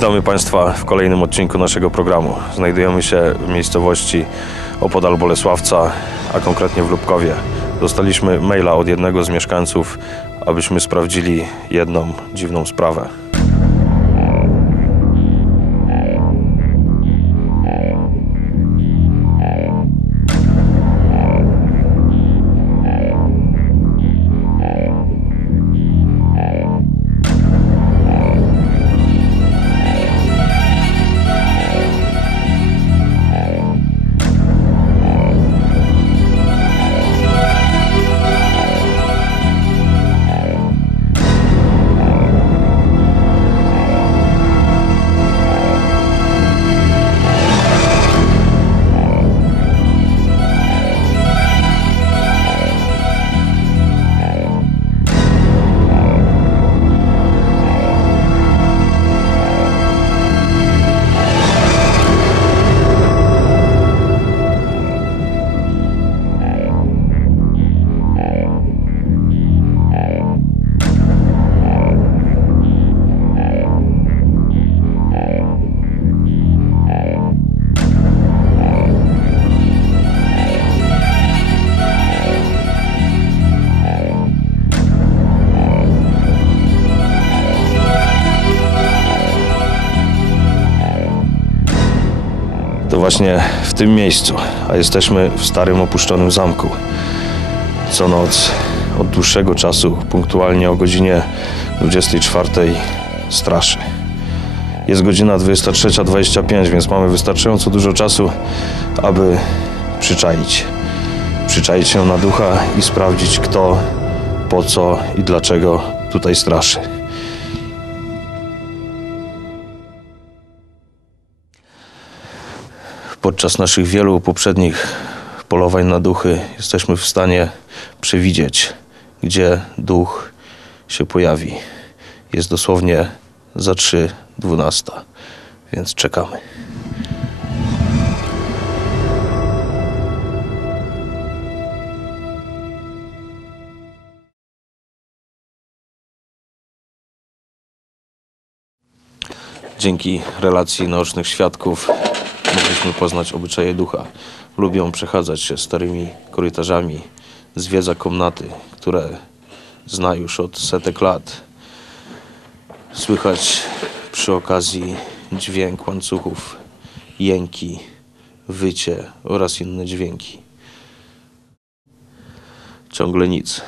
Witamy Państwa w kolejnym odcinku naszego programu. Znajdujemy się w miejscowości opodal Bolesławca, a konkretnie w Lubkowie. Dostaliśmy maila od jednego z mieszkańców, abyśmy sprawdzili jedną dziwną sprawę. Właśnie w tym miejscu, a jesteśmy w starym opuszczonym zamku. Co noc od dłuższego czasu, punktualnie o godzinie 24 straszy. Jest godzina 23.25, więc mamy wystarczająco dużo czasu, aby przyczaić. Przyczaić się na ducha i sprawdzić kto, po co i dlaczego tutaj straszy. Podczas naszych wielu poprzednich polowań na duchy jesteśmy w stanie przewidzieć, gdzie duch się pojawi. Jest dosłownie za 3.12, więc czekamy. Dzięki relacji naocznych świadków mogliśmy poznać obyczaje ducha. Lubią przechadzać się starymi korytarzami, zwiedza komnaty, które zna już od setek lat. Słychać przy okazji dźwięk łańcuchów, jęki, wycie oraz inne dźwięki. Ciągle nic.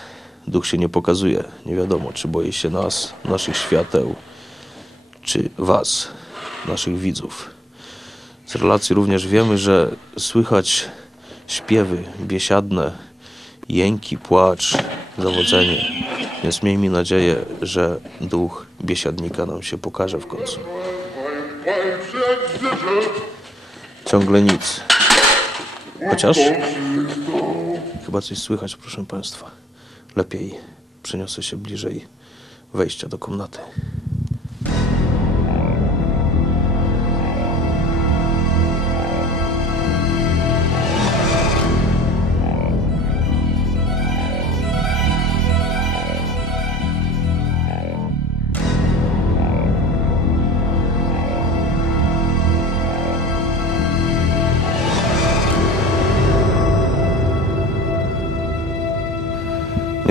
Duch się nie pokazuje. Nie wiadomo, czy boi się nas, naszych świateł, czy was, naszych widzów. Z relacji również wiemy, że słychać śpiewy biesiadne, jęki, płacz, zawodzenie. Więc miejmy nadzieję, że duch biesiadnika nam się pokaże w końcu. Ciągle nic. Chociaż chyba coś słychać, proszę Państwa. Lepiej przeniosę się bliżej wejścia do komnaty.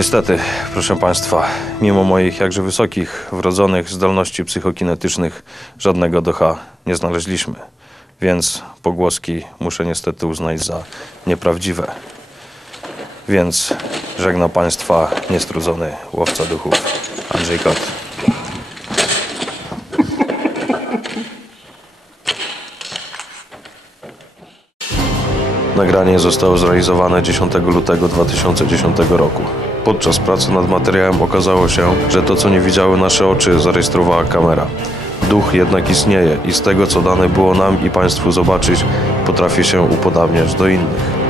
Niestety, proszę Państwa, mimo moich jakże wysokich, wrodzonych zdolności psychokinetycznych, żadnego ducha nie znaleźliśmy. Więc pogłoski muszę niestety uznać za nieprawdziwe. Więc żegna Państwa niestrudzony łowca duchów Andrzej Kot. Nagranie zostało zrealizowane 10 lutego 2010 roku. Podczas pracy nad materiałem okazało się, że to, co nie widziały nasze oczy, zarejestrowała kamera. Duch jednak istnieje i z tego, co dane było nam i Państwu zobaczyć, potrafi się upodabniać do innych.